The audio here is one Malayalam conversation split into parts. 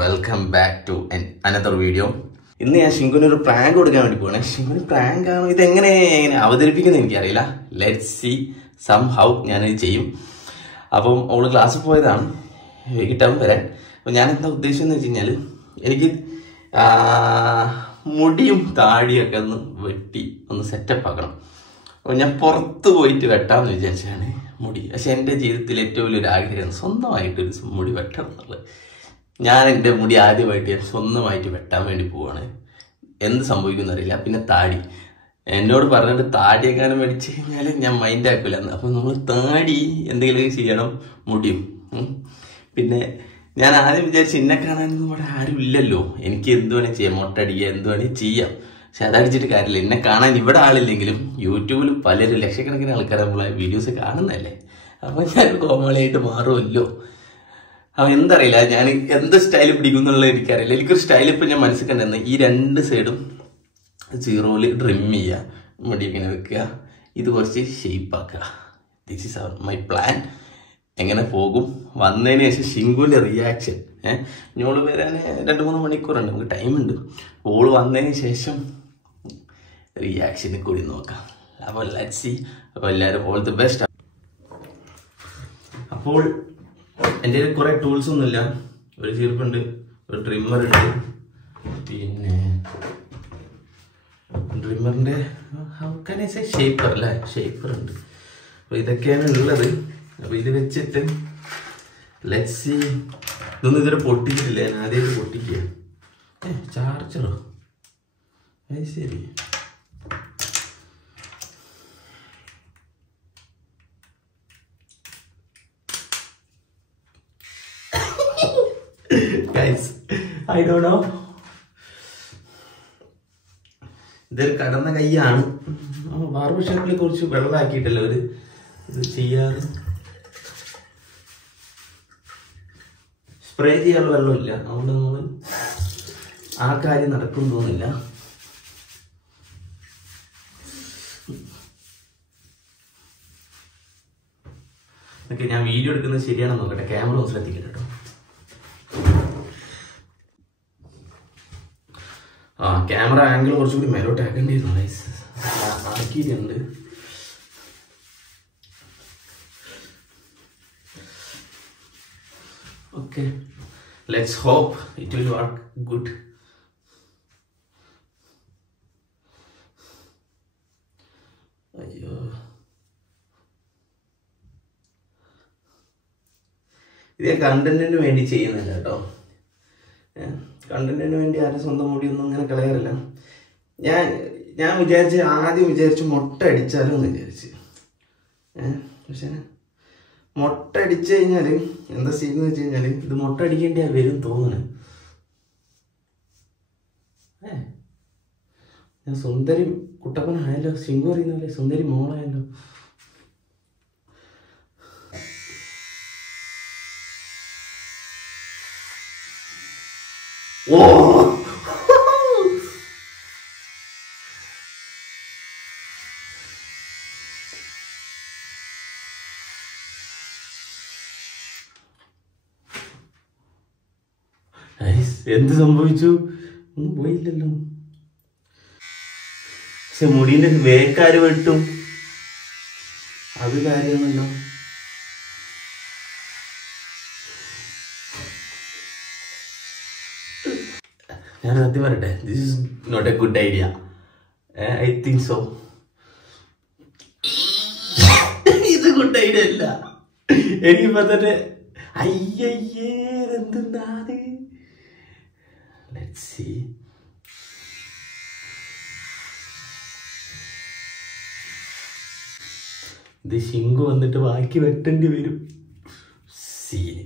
Welcome back to another video. ഇന്ന് ഞാൻ ഷിങ്കുവിന് ഒരു പ്രാങ്ക് കൊടുക്കാൻ വേണ്ടി പോകണേ. ഷിങ്കുവിന് പ്രാങ്ക് ആണോ ഇതെങ്ങനെ അവതരിപ്പിക്കുന്നത് എനിക്കറിയില്ല. ലെറ്റ്സ് സീ സം ഹൗ ഞാനത് ചെയ്യും. അപ്പം അവള് ക്ലാസ്സിൽ പോയതാണ്, വൈകിട്ടാവും വരാൻ. അപ്പം ഞാൻ എന്താ ഉദ്ദേശം എന്ന് വെച്ച് കഴിഞ്ഞാൽ എനിക്ക് മുടിയും താടിയൊക്കെ ഒന്ന് വെട്ടി ഒന്ന് സെറ്റപ്പ് ആക്കണം. അപ്പോൾ ഞാൻ പുറത്ത് പോയിട്ട് വെട്ടാമെന്ന് വിചാരിച്ചാണ് മുടി. പക്ഷെ എൻ്റെ ജീവിതത്തിൽ ഏറ്റവും വലിയൊരു ആഗ്രഹം സ്വന്തമായിട്ടൊരു മുടി വെട്ടണം എന്നുള്ളത്. ഞാൻ എൻ്റെ മുടി ആദ്യമായിട്ട് ഞാൻ സ്വന്തമായിട്ട് വെട്ടാൻ വേണ്ടി പോവാണ്. എന്ത് സംഭവിക്കുമെന്ന് അറിയില്ല. പിന്നെ താടി എന്നോട് പറഞ്ഞിട്ട് താടിയെങ്ങാനും മേടിച്ച് കഴിഞ്ഞാൽ ഞാൻ മൈൻഡ് ആക്കില്ല എന്ന്. അപ്പം നമ്മൾ താടി എന്തെങ്കിലും ചെയ്യണം, മുടിയും. പിന്നെ ഞാൻ ആദ്യം വിചാരിച്ചു എന്നെ കാണാനൊന്നും ഇവിടെ ആരും ഇല്ലല്ലോ, എനിക്ക് എന്ത് വേണേൽ ചെയ്യാം, മൊട്ടടിക്കുക എന്ത് വേണേൽ ചെയ്യാം. പക്ഷെ അതടിച്ചിട്ട് കാര്യമില്ല. എന്നെ കാണാൻ ഇവിടെ ആളില്ലെങ്കിലും യൂട്യൂബിൽ പലരും ലക്ഷക്കണക്കിന് ആൾക്കാർ നമ്മളെ വീഡിയോസ് കാണുന്നതല്ലേ. അപ്പം ഞാൻ കോമളിയായിട്ട് മാറുമല്ലോ. അപ്പം എന്തറിയില്ല, ഞാൻ എന്ത് സ്റ്റൈൽ പിടിക്കും എന്നുള്ളത് എനിക്കറിയില്ല. എനിക്കൊരു സ്റ്റൈൽ ഇപ്പം ഞാൻ മനസ്സിൽ കണ്ടെന്ന് ഈ രണ്ട് സൈഡും സീറോയിൽ ട്രിം ചെയ്യുക, മുടി ഇങ്ങനെ വെക്കുക, ഇത് കുറച്ച് ഷേപ്പാക്കുക. This is my plan. എങ്ങനെ പോകും വന്നതിന് ശേഷം ഷിങ്കുവിൻ്റെ റിയാക്ഷൻ. ഞോള് വരാൻ 2-3 മണിക്കൂറുണ്ട്, നമുക്ക് ടൈമുണ്ട്. ഓള് വന്നതിന് ശേഷം റിയാക്ഷന് കൂടി നോക്കാം. അപ്പോൾ ലെറ്റ്സ് സീ. അപ്പോൾ എല്ലാവരും ഓൾ ദി ബെസ്റ്റ്. അപ്പോൾ എൻ്റെ കയ്യിൽ കുറേ ടൂൾസ് ഒന്നുമില്ല. ഒരു ചീർപ്പുണ്ട്, ഒരു ട്രിമ്മർ ഉണ്ട്, പിന്നെ ട്രിമ്മറിൻ്റെ ഷേപ്പർ അല്ലേ, ഷേപ്പർ ഉണ്ട്. അപ്പോൾ ഇതൊക്കെയാണ് ഉള്ളത്. അപ്പോൾ ഇത് വെച്ചിട്ട് ലെറ്റ്സ് സീ. ഇതൊന്നും ഇതുവരെ പൊട്ടിച്ചിട്ടില്ല, ഞാൻ ആദ്യമായിട്ട് പൊട്ടിക്കുക. ചാർജറോ? അത് ശരി. Guys, I don't know. ഇതൊരു കടന്ന കൈയാണ്. ബാർബർ ഷോപ്പിൽ കുറച്ച് വെള്ളമാക്കിയിട്ടല്ലോ ഒരു ഇത് ചെയ്യാറ്. സ്പ്രേ ചെയ്യാനുള്ള വെള്ളമില്ല, അതുകൊണ്ട് നമ്മൾ ആ കാര്യം നടക്കും തോന്നില്ല. ഓക്കെ, ഞാൻ വീഡിയോ എടുക്കുന്നത് ശരിയാണെന്ന് നോക്കട്ടെ. ക്യാമറ ഒന്ന് ശ്രദ്ധിക്കട്ടെ കേട്ടോ. ക്യാമറ ആംഗിൾ കുറച്ചുകൂടി മേലോട്ട് ആക്കേണ്ടിയിരുന്നു. ആക്കിയിട്ടുണ്ട്. Okay, let's hope it will work good. അയ്യോ, ഇത് കണ്ടന്റിന് വേണ്ടി ചെയ്യുന്നില്ല കേട്ടോ. കണ്ടന്റിന് വേണ്ടി ആരും സ്വന്തം മുടിയൊന്നും അങ്ങനെ കളയാറില്ല. ഞാൻ ആദ്യം വിചാരിച്ചു മൊട്ട അടിച്ചാലോ എന്ന് വിചാരിച്ച്. പക്ഷെ മൊട്ട അടിച്ചു കഴിഞ്ഞാൽ എന്താ ചെയ്യുന്നത് വെച്ച് കഴിഞ്ഞാൽ ഇത് മൊട്ട അടിക്കേണ്ടി വരും തോന്നുന്നു. ഞാൻ സുന്ദരി കുട്ടപ്പനായല്ലോ, ശിങ്കു അറിയുന്നല്ലേ, സുന്ദരി മോളായല്ലോ. ഓ എന്ത് സംഭവിച്ചു? ഒന്നും പോയില്ലല്ലോ. പക്ഷെ മുടിന്റെ വേക്കാര് വെട്ടും, അത് കാര്യമാണല്ലോ. ഞാൻ സത്യം പറയട്ടെ, this is not a good idea. I think so. ഇത് ഗുഡ് ഐഡിയ അല്ല. എനിക്കിപ്പോ തന്നെ അയ്യയ്യേ എന്താണ്. Let's see. ഇത് ശിങ്കു വന്നിട്ട് ബാക്കി വെട്ടേണ്ടി വരും. സീന്.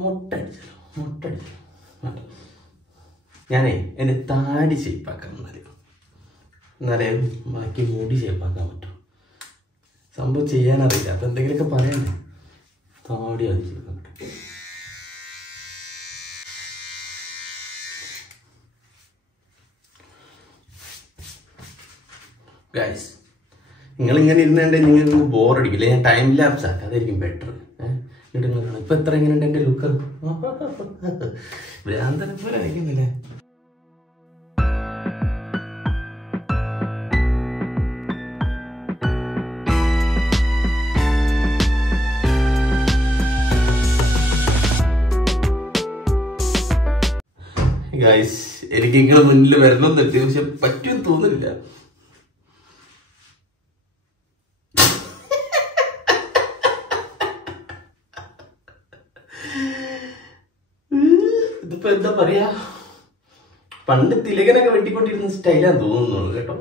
മുട്ടടിച്ചല്ലോ. ഞാനേ എൻ്റെ താടി ഷേപ്പാക്കാൻ എന്നാലേ ബാക്കി മുടി ഷേപ്പാക്കാൻ പറ്റും. സംഭവം ചെയ്യാനറിയില്ല. അപ്പം എന്തെങ്കിലുമൊക്കെ പറയണ്ടേ. താടി അത് ഷേപ്പാക്കാൻ പറ്റും. ഗൈസ്, നിങ്ങളിങ്ങനെ ഇരുന്നുണ്ടെങ്കിൽ നിങ്ങൾക്ക് ബോറടിക്കില്ല. ഞാൻ ടൈം ലാപ്സ് ആക്കാം, അതായിരിക്കും ബെറ്റർ. എന്നിട്ട് നിങ്ങൾ ഇപ്പം എത്ര എങ്ങനെയുണ്ട് എൻ്റെ ലുക്ക്? ഭ്രാന്തനെ പോലെ അയക്കുന്നില്ലേ? ഗൈസ്, എനിക്ക് നിങ്ങളെ മുന്നിൽ വരണമെന്നുണ്ട്, പക്ഷെ പറ്റുമെന്ന് തോന്നുന്നില്ല. ഇതിപ്പോ എന്താ പറയാ, പണ്ട് തിലകനൊക്കെ വെട്ടിക്കൊണ്ടിരുന്ന സ്റ്റൈലാന്ന് തോന്നുന്നു കേട്ടോ.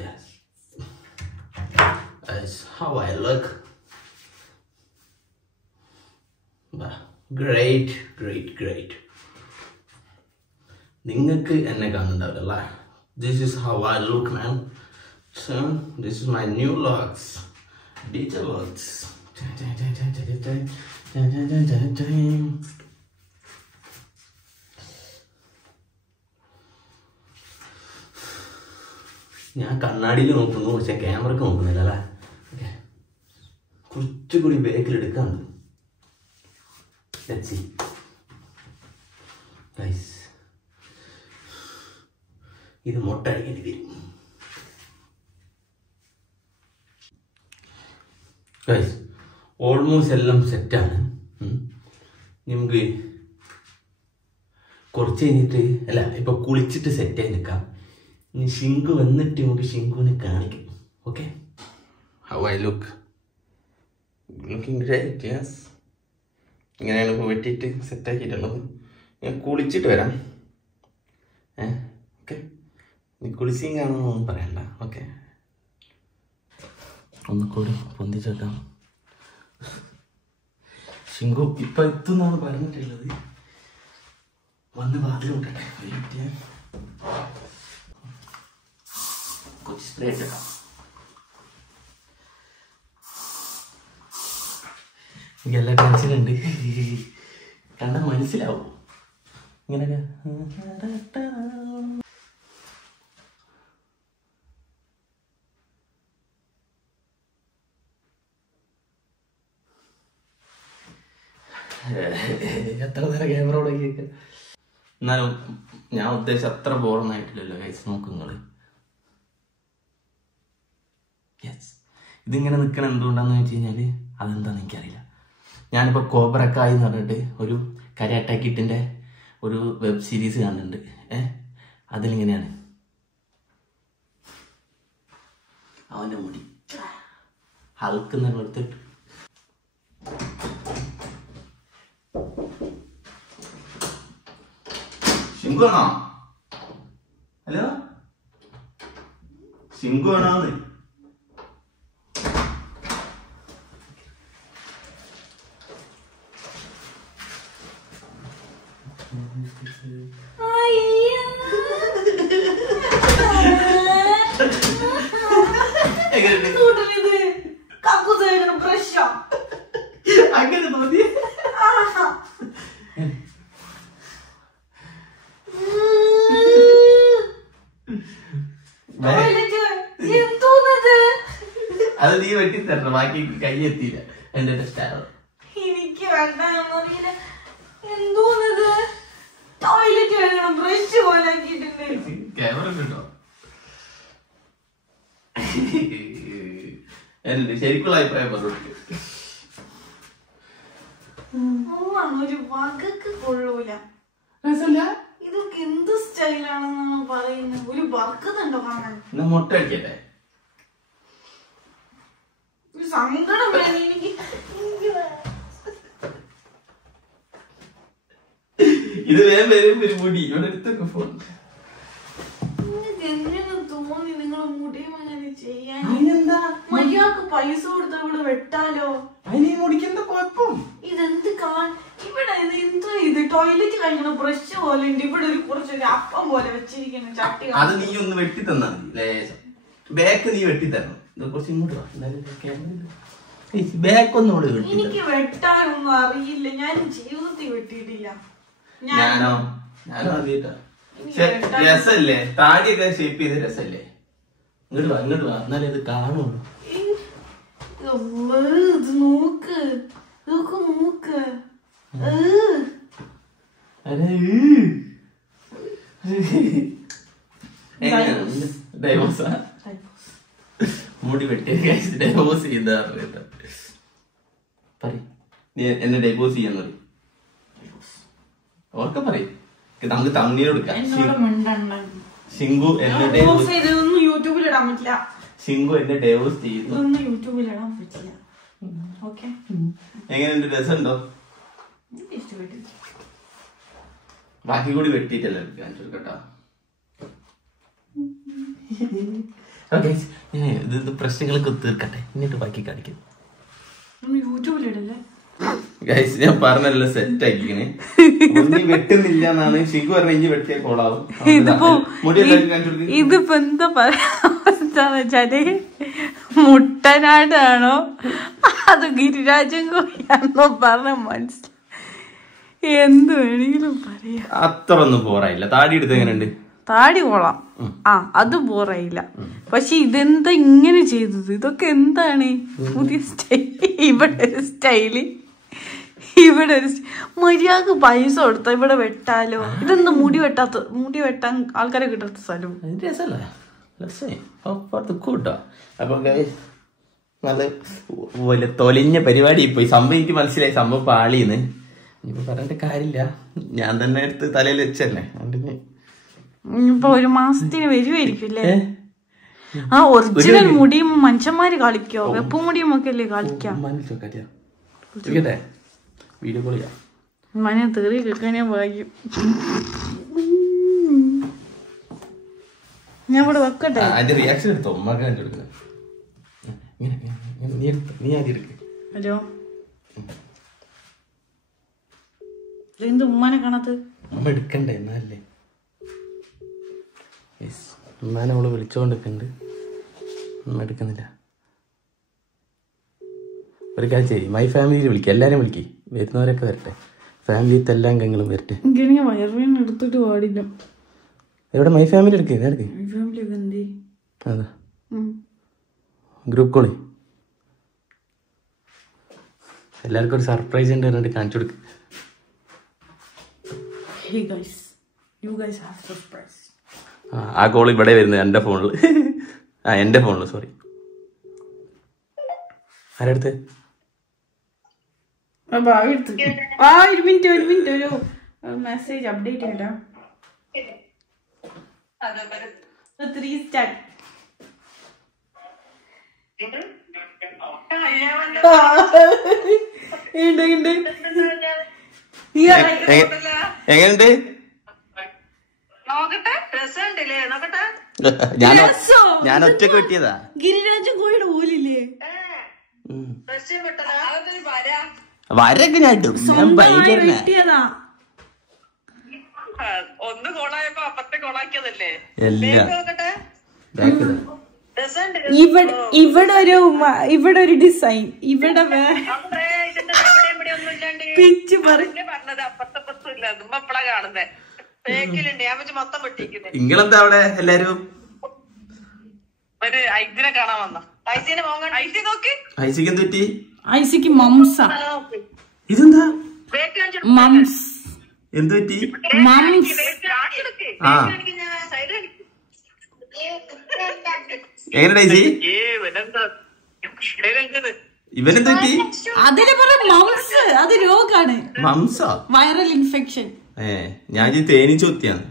Yes, that's how I look. Great, great, great. നിങ്ങൾക്ക് എന്നെ കാണുന്നുണ്ടാവില്ല. This is how I look, man. So this is my new looks, DJ looks. ഞാൻ കണ്ണാടിയിൽ നോക്കുന്നു, പക്ഷെ ക്യാമറക്ക് നോക്കുന്നില്ല അല്ലേ. കുറച്ചുകൂടി ബാക്കിലെടുക്കാണ്ട്. Let's see. Guys, ഇത് മുട്ട അടിക്കേണ്ടി വരും. ഗൈസ്, ഓൾമോസ്റ്റ് എല്ലാം സെറ്റാണ്. നമുക്ക് കുറച്ച് കഴിഞ്ഞിട്ട് അല്ല, ഇപ്പൊ കുളിച്ചിട്ട് സെറ്റായി നിൽക്കാം. ഇനി ഷിങ്കു വന്നിട്ട് നമുക്ക് ഷിങ്കുവിനെ കാണിക്കും. Okay, how I look? Looking great. Yes, ഇങ്ങനെയാണ് ഇപ്പോൾ വെട്ടിയിട്ട് സെറ്റാക്കിയിട്ടുള്ളത്. ഞാൻ കുളിച്ചിട്ട് വരാം. ഓക്കെ, നീ കുളിച്ചിങ്ങാണെന്നൊന്നും പറയണ്ട. ഓക്കെ, ഒന്നുകൂടി പൊന്തിച്ചേക്കാം. ഷിങ്കു ഇപ്പം എത്തുന്നാണ് പറഞ്ഞിട്ടുള്ളത്. വന്ന് വാതിൽ വിട്ടട്ടെ. കുറച്ച് സ്പ്രേ ഇട്ടേക്കാം. എനിക്ക് എല്ലാ ടെൻഷനുണ്ട്. കണ്ടാൽ മനസ്സിലാവും ഇങ്ങനെയൊക്കെ. എത്ര നേരം ക്യാമറ ഓടൊക്കെ. എന്നാലും ഞാൻ ഉദ്ദേശിച്ച അത്ര ബോറൊന്നായിട്ടില്ലല്ലോ ഗൈസ്. നോക്കുങ്ങൾ. യെസ്, ഇതിങ്ങനെ നിൽക്കണം എന്തുകൊണ്ടാന്ന് വെച്ച് കഴിഞ്ഞാൽ അതെന്താണെന്ന് എനിക്കറിയില്ല. ഞാനിപ്പോൾ കോബ്രക്കായി എന്ന് പറഞ്ഞിട്ട് ഒരു കരാട്ട കിഡിൻ്റെ ഒരു വെബ് സീരീസ് കാണുന്നുണ്ട്. അതിലിങ്ങനെയാണ് അവൻ്റെ മുടി ഹൾക്ക് എന്നെടുത്തിട്ട് ഷിങ്കു ആണോ? ഹലോ, ഷിങ്കു ആണോന്ന്? അങ്ങനെ തോന്നി. അത് നീ വെട്ടി തരണം, ബാക്കി കൈ എത്തിയില്ല. എന്റെ ടെസ്റ്റാണ്. എനിക്ക് വേണ്ട. എന്തോന്നത്? ടോയ്ലറ്റ് വേണം, ബ്രഷ് പോലെ ക്യാമറ കിട്ടോ? എന്റെ ശരിക്കുള്ള അഭിപ്രായം പറഞ്ഞു. ഒരു വകക്ക് കൊള്ളൂല. ഇതൊക്കെ എന്ത് സ്റ്റൈലാണെന്നാണ് പറയുന്നത്? ഒരു വർക്കുന്നുണ്ടോ കാണാൻ? മുട്ട അടിക്കട്ടെ. ഒരു സങ്കടം വേണം എനിക്ക്. ഇത് വേഗം വരും ഒരു മുടി ഇവിടെ എടുത്തൊക്കെ ഫോൺ. പൈസ കൊടുത്ത ഇവിടെ വെട്ടാലോ? അതിന് മുടിക്കെന്താ കുഴപ്പം? ഇതെന്ത് ഇവിടെ എന്തോ ഇത് ടോയ്ലറ്റ് കഴിക്കണ ബ്രഷ് പോലെ ഉണ്ട്. ഇവിടെ ഒരു കുറച്ചൊരു അപ്പം പോലെ വെച്ചിരിക്കുന്ന ചട്ടി. അത് നീ ഒന്ന് വെട്ടി തന്നാ മതി ലേശം. ബാക്ക് നീ വെട്ടി തരണം. കുറച്ച് ഇങ്ങോട്ട് ബാക്ക് ഒന്നുകൂടെ വെട്ടി. എനിക്ക് വെട്ടാനൊന്നും അറിയില്ല. ഞാൻ ജീവിതത്തിൽ വെട്ടിയിട്ടില്ല. ഞാനോ അറിയില്ല. രസല്ലേ താടിയൊക്കെ ഷേപ്പ് ചെയ്ത് രസല്ലേ? ഇങ്ങോട്ട് വാ എന്നാലേ ഇത് കാണുള്ളൂ. ഇത് നോക്ക് മൂക്ക്. മുടി വെട്ടി ഡൈവോഴ്സ് ചെയ്താ നീ എന്നെ ഡൈവോഴ്സ് ചെയ്യാന്ന് പറയും. ഓർക്കെ പറയും. നമുക്ക് തമ്മിൽ കൊടുക്കാം. ശിങ്കു എന്നെ യൂട്യൂബിൽ ഇടാൻ പറ്റില്ല. ശിങ്കു എന്നെ ഡൈവോഴ്സ് ചെയ്യുന്നു. യൂട്യൂബിൽ ഇടാൻ പറ്റില്ല. ഓക്കെ എങ്ങനെയുണ്ട്? രസമുണ്ടോ? ബാക്കി കൂടി വെട്ടിട്ടല്ലേ കാണിച്ചു കേട്ടോ. ഇത് പ്രശ്നങ്ങളൊക്കെ തീർക്കട്ടെ എന്നിട്ട് ബാക്കി കാണിക്കും. യൂട്യൂബിലിടല്ലേ? ഞാൻ പറഞ്ഞല്ലോ സെറ്റ് ആക്കിക്കണേ. ഒന്നും വെട്ടുന്നില്ല എന്നാണ് ഷിങ്കു പറഞ്ഞ. ഇഞ്ചി വെട്ടിയ കോളാവും. ഇതിപ്പോ എന്താ പറയാന്ന് വെച്ചാല് മുട്ടനാടാണോ അത് ഗിരിരാജൻ കോഴിയാണോ പറഞ്ഞ മനസ്സിലായി. എന്ത് വേണമെങ്കിലും പറയാ. അത്ര ഒന്നും പോറായില്ല. താടി എടുത്ത് എങ്ങനെയുണ്ട്? താടി കൊള്ളാം. അത് ബോറായില്ല. പക്ഷെ ഇതെന്താ ഇങ്ങനെ ചെയ്തത്? ഇതൊക്കെ എന്താണ്? പുതിയ സ്റ്റൈല്. ഇവിടെ ഒരു സ്റ്റൈല്, ഇവിടെ ഒരു മര്യാദക്ക് പൈസ കൊടുത്ത ഇവിടെ വെട്ടാലോ? ഇതെന്താ മുടി വെട്ടാൻ ആൾക്കാരെ കിട്ടാത്ത സ്ഥലം. അപ്പൊ നല്ല പോലെ തൊലിഞ്ഞ പരിപാടി പോയി. സംഭവം എനിക്ക് മനസ്സിലായി. സംഭവം പാളിന്ന്. ഇനിയിപ്പോ പറഞ്ഞിട്ട് കാര്യമില്ല. ഞാൻ തന്നെ എടുത്ത് തലയിൽ വെച്ചല്ലേ. ഇപ്പൊ ഒരു മാസത്തിന് വരുമായിരിക്കും. ഒറിജിനൽ മുടിയും മനുഷ്യന്മാര് കളിക്കോ? വെപ്പു മുടിയും ഒക്കെ അല്ലേ കളിക്കാം. വീഡിയോ കോൾ ചെയ്യാം. മനെ തെറി കേൾക്കാനേ ഭാഗ്യം. ഞാൻ ഇവിടെ വെക്കട്ടെ. അതിന്റെ റിയാക്ഷൻ എടുത്തോ? നീ ആദ്യം എടുക്ക. ഹലോ, എന്ത് ഉമ്മാനെ കാണാത്ത? അമ്മ എടുക്കണ്ടേ എന്നാലേ. ഉമ്മാനെ അവള് വിളിച്ചോണ്ടിരിക്കുന്നുണ്ട്. ഉമ്മ എടുക്കുന്നില്ല. ഒരു കാര്യം ചെയ്യും, മൈ ഫാമിലിയിൽ വിളിക്കുക. എല്ലാരും വിളിക്കും. വരുന്നവരൊക്കെ വരട്ടെ. ഫാമിലിത്തെ എല്ലാ അംഗങ്ങളും വരട്ടെ. എനിക്ക് വയറുവേദന എടുത്തിട്ട് പാടില്ല. എവിടെ മൈ ഫാമിലി എടുക്കേ? അതാ ഗ്രൂപ്പ് കോളി. എല്ലാവർക്കും ഒരു സർപ്രൈസ് ഉണ്ട് പറഞ്ഞിട്ട് കാണിച്ചു കൊടുക്ക്. ആ കോൾ ഇവിടെ വരുന്നത് എന്റെ ഫോണില്. എന്റെ ഫോണില്. സോറി. ആരെടുത്ത്? ഒരു മിനിറ്റ് ഒരു മെസ്സേജ് അപ്ഡേറ്റ് ചെയ്യടാ. 3 സ്റ്റാർട്ട്. എങ്ങനെയുണ്ട്? ഞാൻ ഒറ്റക്ക് വെട്ടിയതാ. ഗിരിരാജൻ കോഴിയുടെ പോലില്ലേ? വരൊക്കെ ഞാൻ ഇട്ടു. വെട്ടിയതാ. ഇവിടെ ഒരു ഡിസൈൻ. ഇവിടെ പിച്ച് നിങ്ങളെന്താ അവിടെ എല്ലാരും? ഐസിക്ക് എന്ത് പറ്റി? ഐസിക്ക് മംസ. ഇതെന്താ മംസ്? എന്ത് പറ്റി? മംസ്. എങ്ങനെ ഇവനെന്ത് പറ്റി? അതിനെ പറഞ്ഞ മംസ്. അത് രോഗാണ്. മംസോ? Viral infection. ഞാൻ തേനീച്ചൊത്തിയാണ്.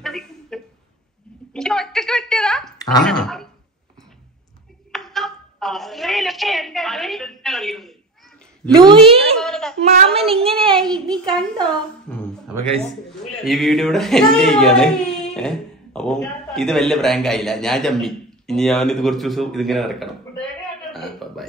ലൂയി മാമൻ ഇങ്ങനെയായി, നീ കണ്ടോ? അപ്പൊ ഈ വീഡിയോ ഇവിടെ എൻഡ് ചെയ്യുകയാണ്. അപ്പൊ ഇത് വലിയ പ്രാങ്ക് ആയില്ല. ഞാൻ ചമ്മി. ഇനി ഞാൻ ഇത് കുറച്ച് ദിവസം ഇതിങ്ങനെ നടക്കണം. ബൈ.